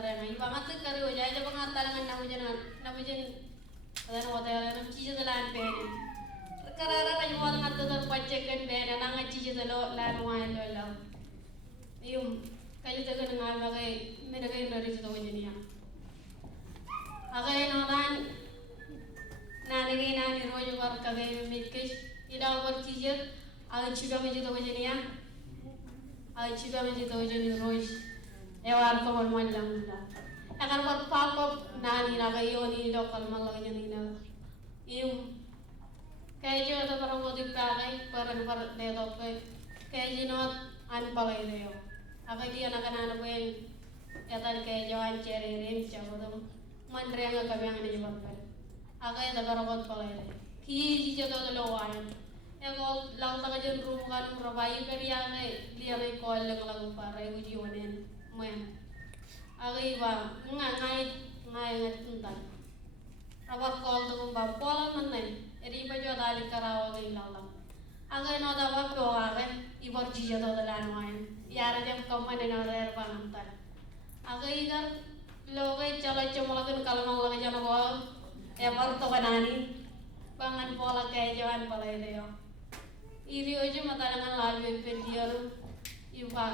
tarena ibangat kari ho jaya bang talangan namujan adan hotel nam chije dalan pe karara kan mo ngat to pacce kan be na nga chije dalo lan wa lo yum kayu to kan ngal magai mena kai lori to wajiniya agai no dan nani nani rojo war kagai mitkesh ida war chije aga chiba me to wajiniya aga chiba me to wajini roj ewar ko mon mallam da akan war papop nani na kayo ni lokal malang ni na yum kayo to parang mo dipakai paran par deto pe kayo not an palay deo akai dia nakan po yung yatan kayo an cherry rim chamo dum mandre nga kami ang nijibapal akai da parang palay deo ki ji to lawan ego lang ta jen room kan probai periya ngai dia ngai call lang para yung jiwanen men agai ba ngai tuntan rawat call to ba pola nanai eri pa jo dali karawa ngai lalang agai no da ba ko agai ibor jija to dalan wain yara jam kamane na der panantan agai dar logai chala chomolagun kalmang lagai jana ko ebar to banani pangan pola kay jawan palay deo iri ojo matalangan labi perdiaru iba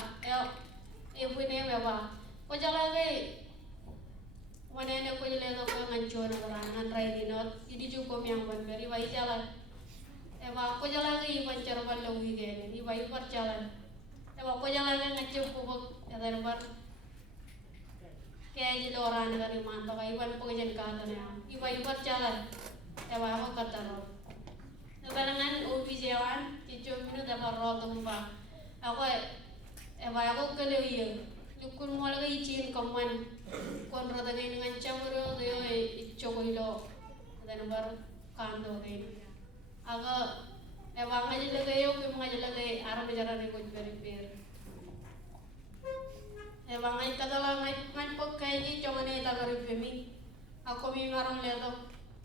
ibu ne beba ko jala gai wanene ko jale to ko ngancor ngan rai dinot idi juko miang ban beri bai jalan eba ko jala gai pancar ballo wige ni bai par jalan eba ko jala gai ngacu ko ya bar kaya ji loran gari manto gai ban ko jen ka tane ibai par jalan eba ko kataro balangan ubi jawan cicu minu dapat rotom ba ako eba ako kelewiye lukun mo lagi icin kaman kon roda gay dengan camuro dayo icco ko ilo dan bar kando gay aga eba ngaji lagay yo kim ngaji lagay aram jara ni ko beripir eba ngaji tagala ngaji pok kay ni chomane tagari pemi ako mi marang leto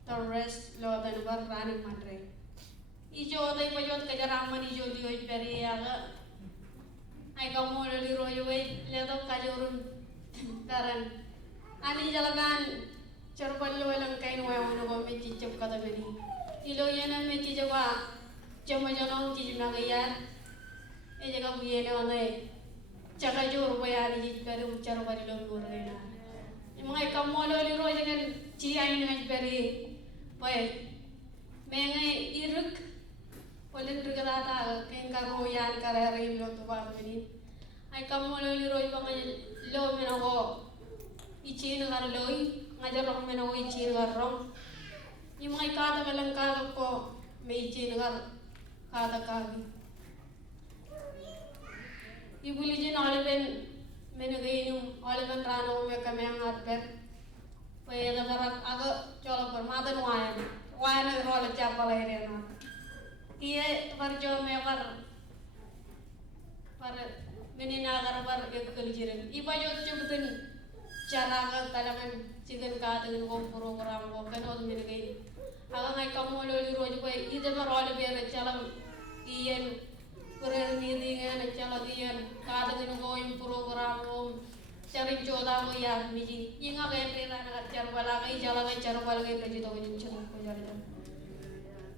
the rest lo dan bar running madre ijo tay pajot kajaraman ijo liyo peri aga ay kamu lali royo way leto kajorun karan ani jalagan charbal lo lang kain wa ano ko me chichap kata beni ilo yana me chichapa chama janong chichna gayar e jaga buye ne wane chaka jor bayari jit peri charbal lo murena mga kamu lali royo jangan chi ay ngai peri bay mengai iruk Polin berkata kengkar royan karere lo tu baru ini. Ay kamu loli roy bang lo menako icin ngar loy ngajar rong menako icin ngar rong. Yung mga kata kalang kagak ko may icin ngar kata kagi. Ibuli jin oliven menagay yung oliven rano may kami ang atber. Pwede karat aga cola permatan wayan ang rola chapalay rin na. Iya parjo me par menina agar par ek kalijiren iba jo cubutin cara ka talangan chicken ka dengan ko program ko kan od mene gay aga ngai kamu loli roj bay ide mar ole be chalam iyen kurer ni dinga na chala iyen ka dengan ko im program ko cari joda mo ya miji inga be re na char bala ngai jala ngai char bala ngai kaji to jin chalo ko jara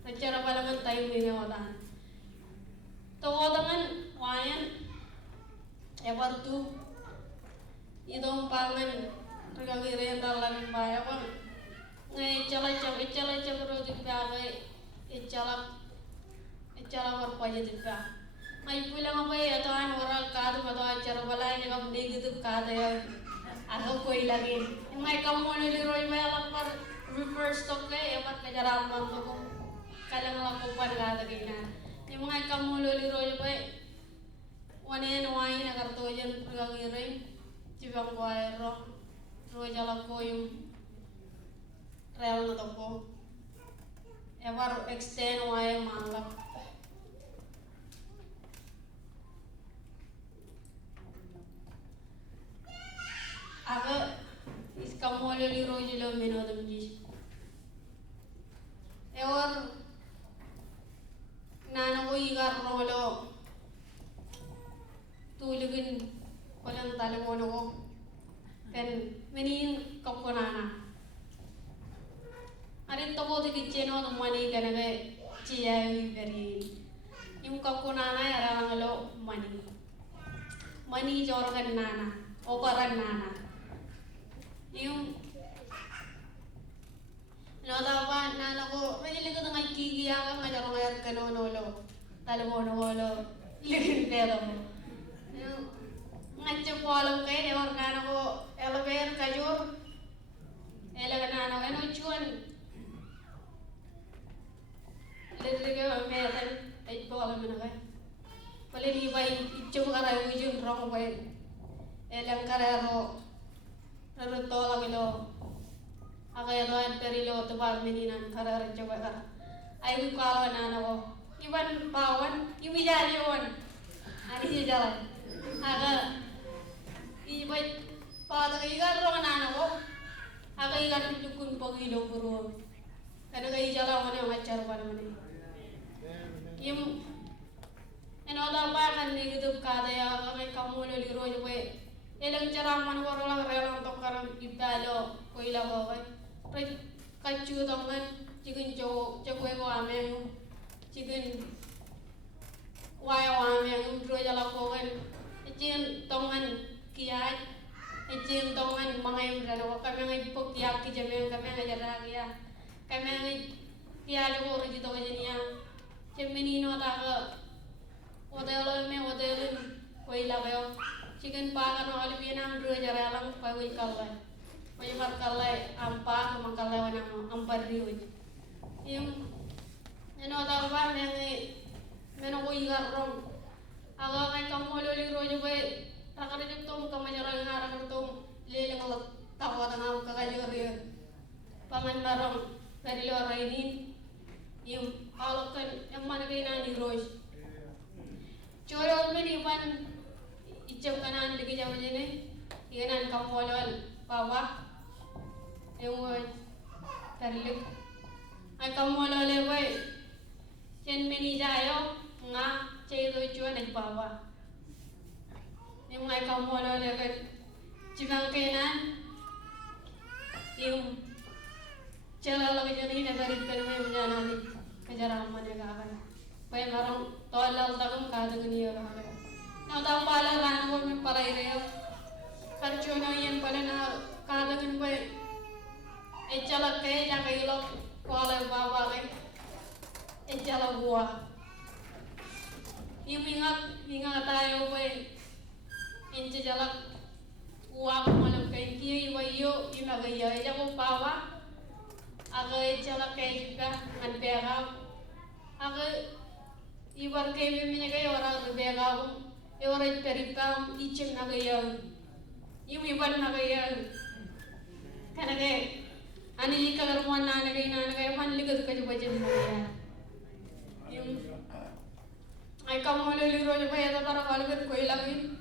Rencana balaman tayo ini orang. Tahu dengan wayan, ebar tu, idom pangan, terkait dengan dalam bahaya pun, ngai icala berus dipakai, icala berpajak dipakai. Ngai pulang apa ya tuan orang kado atau acara balai ni kamu gitu kado ya, aku koi lagi. Ngai kamu ni roy bayar lapar reverse stock ya, ebar kejaran mantu kalang ako pargada gina yung mga kamulo royo pa wane nuwain na karto yan pagagire cibang kwaero royo jala ko yung real na to ko ebar extend nuwain malak aga is kamulo royo lo minodam jis ebar nana ko igar rolo tulugin walang talamono ko kan menin kokonana arin to bodi kicheno no mani kanage chiyai beri im kokonana ya rangalo mani jorgan nana okoran nana im no dawa nana ko meni ligo ngai kigiya ka ngajaro ngayar kanonolo talbono ligin pero ngaco polong kay de organo ko elever kajur eleganano kan ucuan lirige metan ay polong mana kay pale ni bay icung kara ujun rong bay elang karero reruto lagilo akay doan perilo tebal meninan karero coba kar ay ko nana ko iban pawan iwi jajon ani jalan aga ibai pada igar ro nana ko aga igar dukun pagilo buru kada gai jala mane macar mane im enoda pa kan ni hidup kada ya kami kamu lo liro we elang cara man waro lang relang to karam ibalo ko ila ko kai kacu tongan cikin cokwe ko ameng cikin waya ameng dro jala ko kan icin tongan kiai icin tongan mangai rano kami ngai pok tiap ki jame kami ngai jara kia kami ngai kia jo ro jito jenia cemenino ta ga odelo koi lagayo chicken pa kan oli binam dro jara lang pa koi kallai koi mar kallai ampa mangkallai wana ampar riuj im eno ta ba ngai meno koi garrom aga ngai kamolo li rojo be rakare juktom kamajara ngara kertom lele ngalat tawa tangam kakajori pangan barang dari luar ini yung alakan yang mana kay nani roj choro meni pan icam kanan lagi jam jene iganan kamolol pawa yung terlik ay kamolol lewe sen meni jayo nga cero chuan ay pawa yung ay kamolol lewe cibang kenan yung cela lagi jadi negara permen menjalani kejaraman yang akan pai marang tolal tagum kadagni orang na ta pala ran ko mi parai reo karchona yen pala na kadagni pai echala ke ja kailo pala baba ke echala gua iminga tayo pai inje jalak gua malam kai ki wayo imagaya ja ko pawa aga echala ke juga ngan pera aga ibar ke minya ke ora bega ora peripam icem nagaya iwi ban nagaya kana ke ani kagar mo na nagay man ligad ka juba jen nagaya yung ay kamolo liro jo ya para kalgan ko ilagin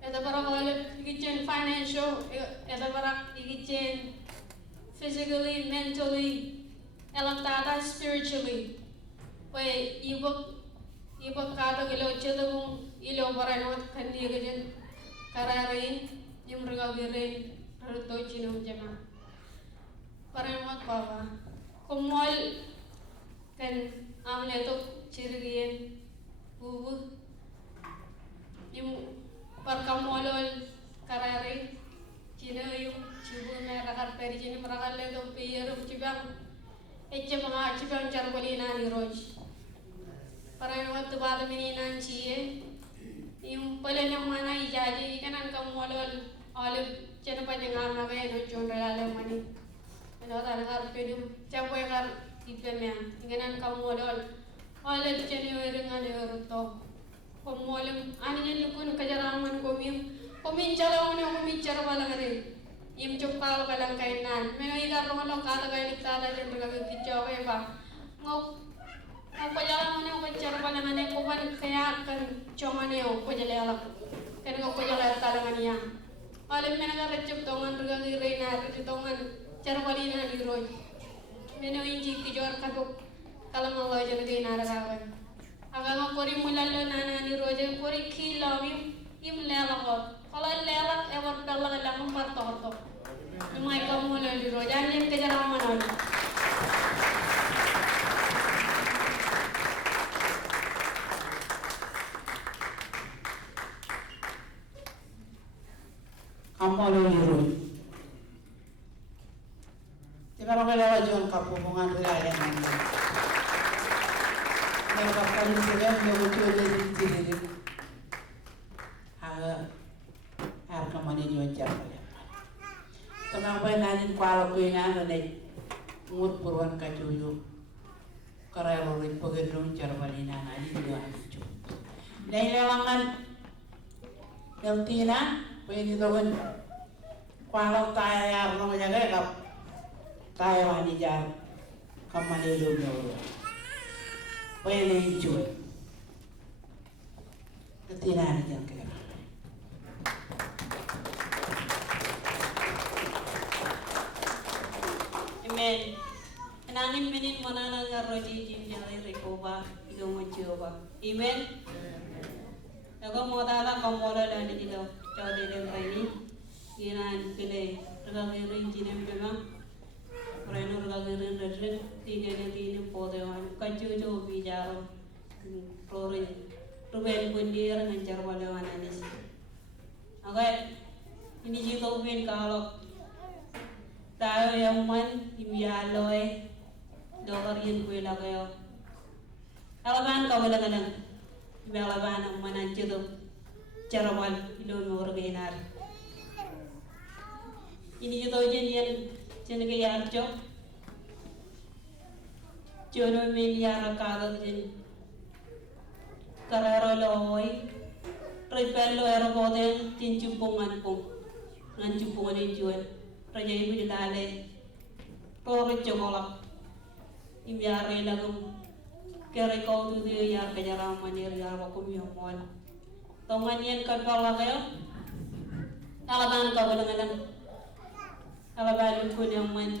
eta para kalgan kitchen financial eta para kitchen physically, mentally, elantada spiritually. Pai ibak kata gelo cedung ilo baranot kandi gajen kararin yung regawirin ruto chinum jama. Paranot baba. Kumol kan amne to chirgien bubu yung parkamolol kararin Cina yung cibu merakar peri cini merakar leto piyerum cibang mga cibang carbolina ni roj para yung waktu bata mininan ciye yung pala ng mana ijaji ikanan kamolol olive cina panjang kaya no chon relale mani ano ta nakar pedum capoy kar ipemya ikanan kamolol olive cina weringan yoruto komolum ani jen lukun kajaraman komin jalaw ne komin charwala ngare yim chukal kalang kainan me igar ro lo kala kay tala jen daga kicho kay ba ngok apa jalan ne ko charwala ngane ko ban kaya kan chomane o ko jale ala kan ko jale tala ngania ale me naga recuk tongan daga ngire na recuk tongan charwali na ni roy me no inji ki jor ka ko kala ngalo jen ge na rawan aga ngokori mulalo na ni roy jen kori khilawim im lela ko kalau lelak ewan pelang lang parto amolo yero tinggal ngelawa jon kapupungan wilayah ini yang kapal segan yang muncul dari sini harga mani jon japa kamang nanin kwala ko ina na ngut purwan kacuyo karero rin pagandong charbalina na di dua hacu dahil lawangan yang tina pwede doon kwala tayo yar no jaga kap tayo ani jar kamanilo no pwede hijau tina ni jang kaya amen. Nangin menin manana ngaroji jim jalai rekoba idong mencoba. Amen. Ako modala kamola dan dilo code dem ini iran pile ragagirin jinem memang reno ragagirin redred tiga tiga pode wan kacu jo bijaro prore ruben bundir ngancar balawan anis. Agak ini jito ben kalau tayo yang man imyaloy dokar yin kuila kayo alaban ka wala ganang imalaban ang manan jito charawal ilon mo orgainar ini jito jen ke yarjo jono men yara kala jen kararo loy ripelo ero boden tin chumpungan pong ngan chumpungan juan raja ibu dilale toro chokolak imyare lagum kere kau tu dia yar kejaram manir yar wakum yomol tongan yen kapala kayo alaban ka wala ngalan alaban ko man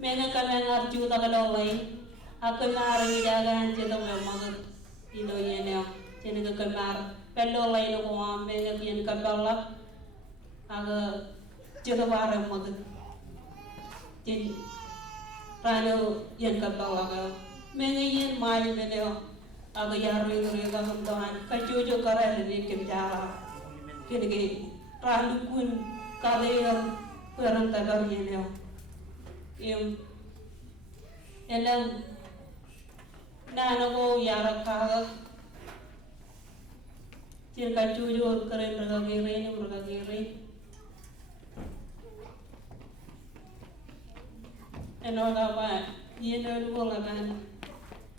mena kami ngarju ta kalaway ako mari jagan jito mo magat ino yen yo jene ka kamar pello lay no ko mena yen kapala aga jito bare magat jen rano yen kapala ka menga yen mai meneo aga yaru yuru ga hamdohan kajojo kare ni kem jara kene rano kun kader perang tagar yeneo elang nano ko yara ka jen kajojo kare raga gere enola ba yeno luola ban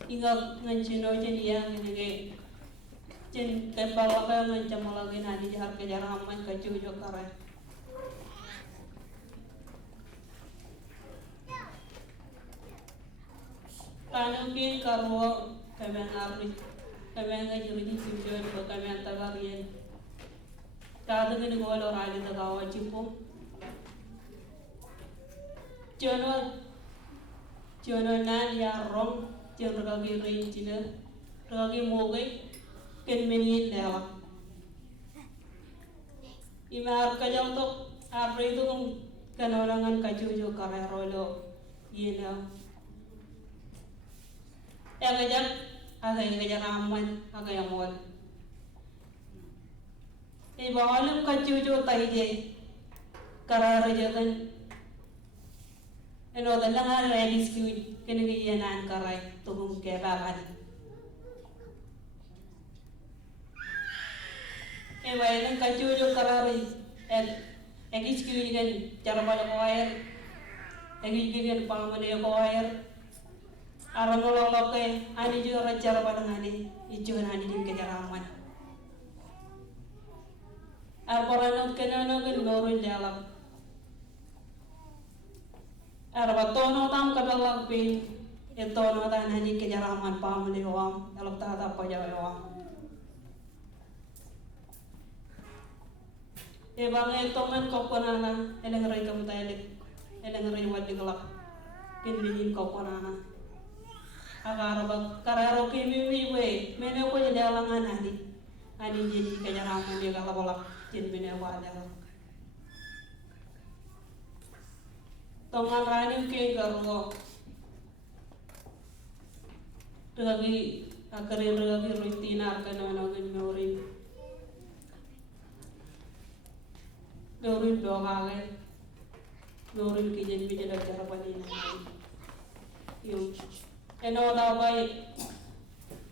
inga ngancino jenia ngene jen tempala ba ngancamala gena di jar ke jaraman ka jujo kare kanu bin karwo kamen arri kamen ngajuri di simjon ko kamen tabarien kadu gene golo rali da gawa cipu jono nan ya rom jono ragi rinjina ragi mogai ken menin lewa imar kajau to apre itu kanorangan kajujo karerolo yena agak aman agak amon ibalum kajujo taije karara jagan eno dalang ready squid kenagiyanan karay tuhum ke baban bayang kajujo karari egi squid kan cara bala koir egi gigan pamane koir aramololoke ani jo cara bala ngani ijo nani din kejaraman arparanot kenano gen norun jalam arwatono tam kabalang pin etono tan hani kejaraman pamane wam alok tata pajawa bang etoman kokonana eleng rai kamutailik eleng rai wadiglak kin binin kokonana agarabak kararo kimi we mene ko jalangan ani jadi kejaraman dia kalabolak jin bine wadal tongan rani ke garwo ragi akare ragi rutina kana na gin mori Norun dogage, norun kijen bijela jarabani na. Yung, eno daw bay,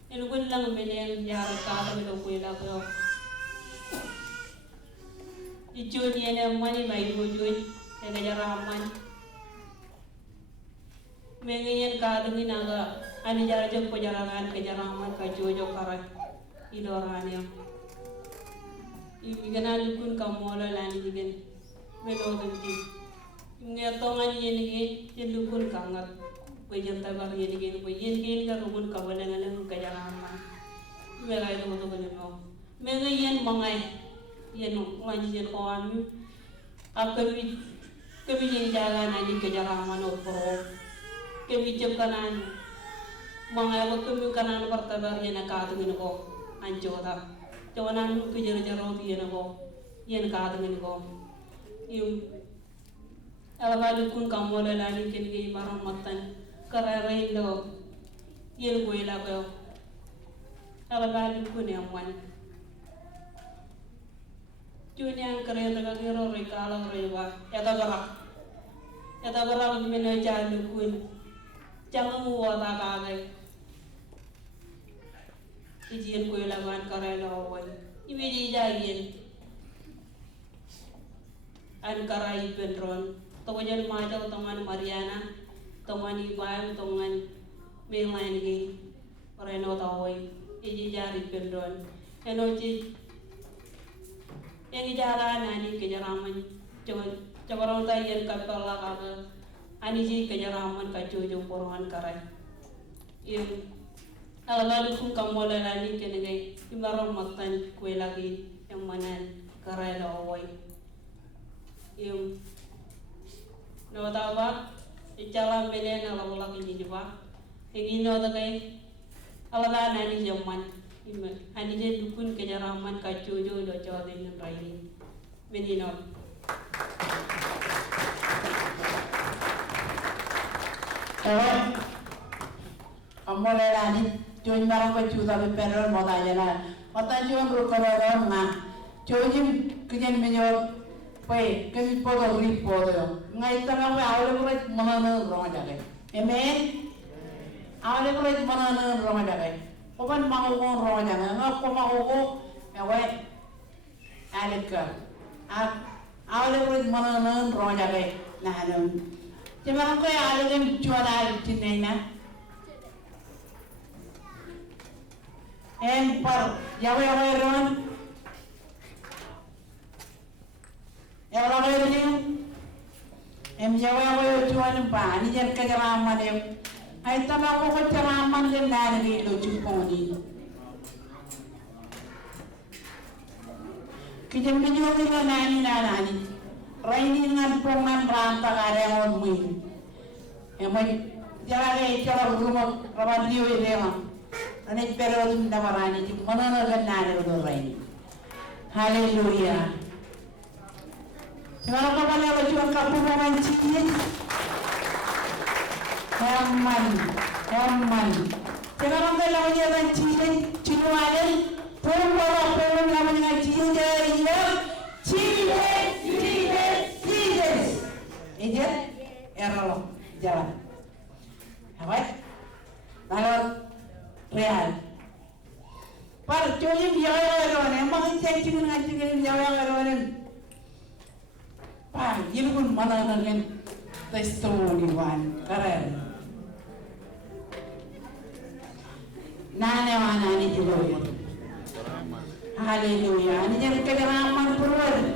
eno kun lang menen yara ka melo kuila ko. Ijo ni ene mani mai bujui, ene jaraman. Mengenyen ka demi naga, ani jara jeng pejarangan kejaraman ka jojo karat idoranya. Ibigana lukun kamola lani digen melo denti. Ngetongan yenige lukun kangat. Wajan tabar yenige wajen ga rukun kawalangan kejaraman. Mela itu betul betul no. Mengenyen mangai yen ngani yen koan akami kami yen jalan ani kejaraman opro. Kami jepkanan mangai waktu kanan pertabar yen ka tungin ko anjota. Jawanan ku jero-jero yen ko yen ka tungin ko. Yung alabalu kun kamola lani kenige barang matan karare lo yen ko ila ko. Alabalu kun yaman. Junian keren daga gero rekala rewa eta barak mena jalu kun jangan muwata kage ijian ko ilaman karela awal imeji jayen an karai pendron tomajan maja toman Mariana toman Iban toman Melain gi karena tawai iji jari pendron enoji yang jalan ani kejaraman cabaran tayen kapala kaga ani ji kejaraman kajojo porohan karai yang alalu kun kamola lani kenege imaron matan kue lagi yang mana karai lawai yang nawatawa icala menen alawala kini jiba yang ini nawatakai alala nani zaman ani je dukun kejaraman kajojo do jawa dengan raini meninor Amole lani join barang ko chuta be perol moda jana mata join ro karo na join kijen menyo pai kami podo ri podo ngai tanga we awle ko manana ro jage amen awle ko manana ro jage oban mango ro jage ngak ko mango ewe alika awle ko manana ro jage na hanon jema ko awle dem chuala tinena en par yawe ron yawe ni em yawe chuan pa ni jer ka jaraman em ai tama ko jaraman le na ni lo chuponi kijem ni jo ni na ni raini ngan pongan ranta gare on mui emai jare cara rumah rawan rio idema Anek perlu damarani di mana ganare berdorai. Haleluya. Kalau kapan yang berjuang kapu mengancing, aman. Kalau kapan yang mengancing, cinualan, perlu mengancing jaya, cides. Ini error jalan. Apa? Kalau real. Par jolim yawa emang cacing ngacing yawa pa yilgun mana dengan testimoni wan keren. Nane mana ni jelo. Haleluya. Ini jadi kejaraman purwan.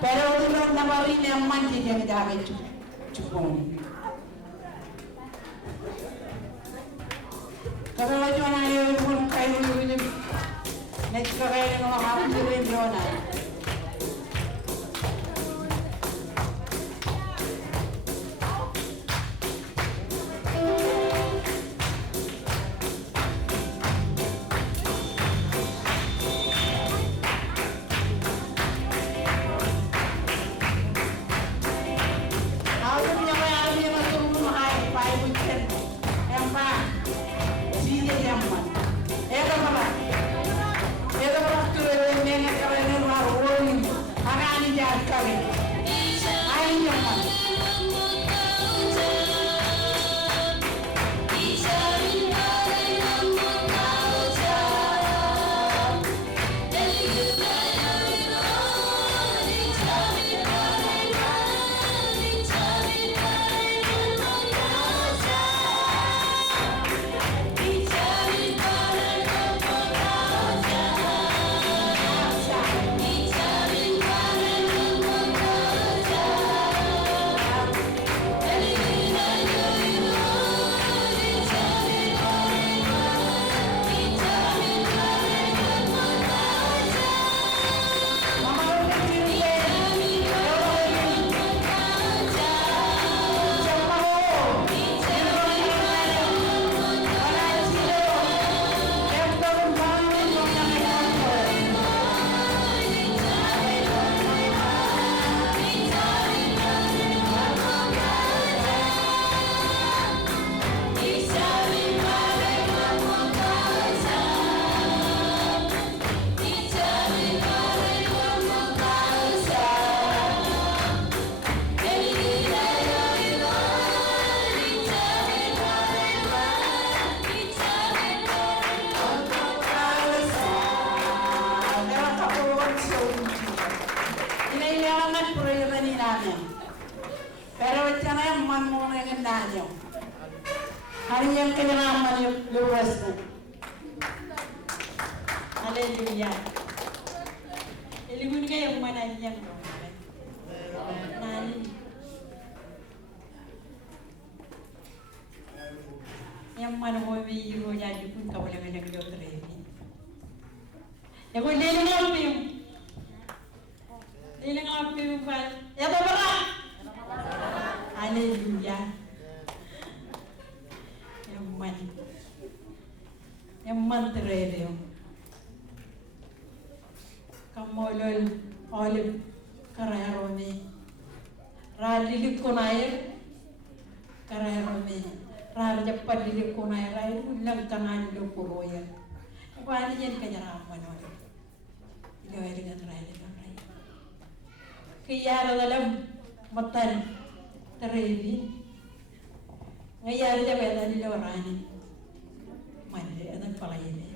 Pero dulu nawari ni amman jadi jaga cupong. Kalau lagi mana yang pun kayu ini, nanti kalau yang orang harus jadi mana? Ega Pero jangan man mo ngeen nanyo. Hari yang kenyaman yung luwas mo. Hallelujah. Ilimun kayo mananyang no. Nani. Yang mana mo may iro ya di pun kawala nga nagdotrebi. Ya ko dili nga pim. Dili nga pim pa. Ya bara. Hallelujah. Yang mantreleo. Kamolol olive karayarome. Ralilik konair karayarome. Rarjapat dilik konair ay ulang tangan lo kuroya. Wani yen kanyaraman oli. Ilo ay dengan ralilik ray. Kiyara dalam matan terebi. Ngayari dia beda di lorani. Mande adan palayene.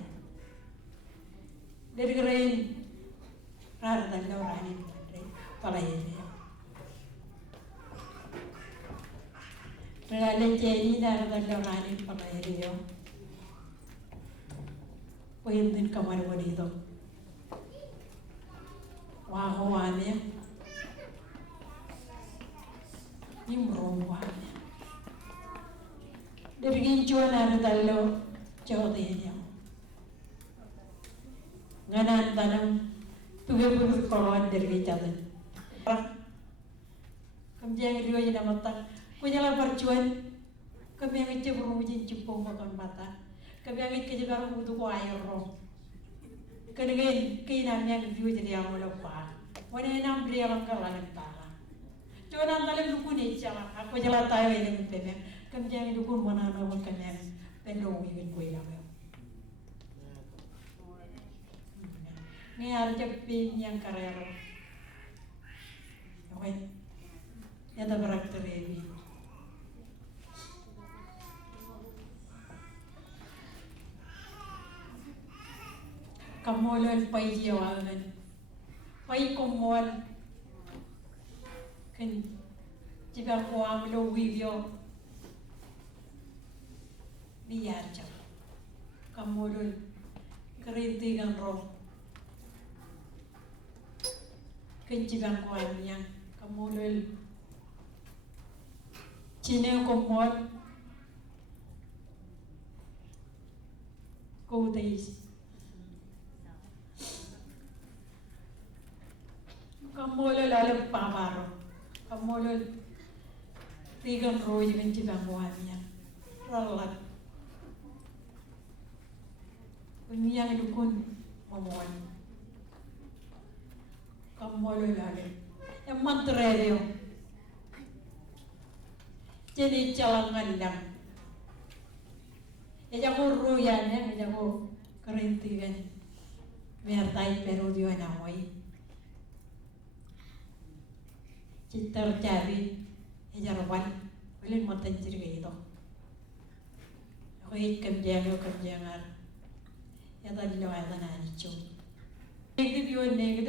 Dari keren rara dan lorani mande palayene. Relalen jadi rara dan lorani palayene yo. Puyendin kamar bonito. Waho ane. Nimrong wane. Dari gincuan ada talo jodenya. Nganan tanam tuge burus kawan dari gicadan. Kamjang dua jena mata. Kunyala percuan. Kami yang itu berumujin cupong makan mata. Kami yang itu juga butuh air roh. Kedengen keinam yang dua jadi yang melupa. Mana enam beli alam kalangan parah. Jangan dalam lupa ni jalan. Aku jalan tahu ini mungkin. Kan jangan dukun mana nama kalian pendong ingin kue lama. Ni harga pin yang karya. Oke, yang tak beraktor ini. Kamulan pai jawaban, pai komol. Kan jika kau ambil video. Biar cak, kamulul kerintingan roh, kenciban kuahnya, kamulul cina komol, kau teis, kamulul alam pamaro, kamulul tigan roh kenciban kuahnya, ralat. Yang dukun memohon, kamu lagi, yang mantrelio, jadi calangan dam, yang jago ruyan, yang jago kerintigan, mertai perudio namai, Citar cabi ejarwan ulin matan jirga itu. Aku ikam jangar ya tadi lawan tanah hijau. Negeri bion negeri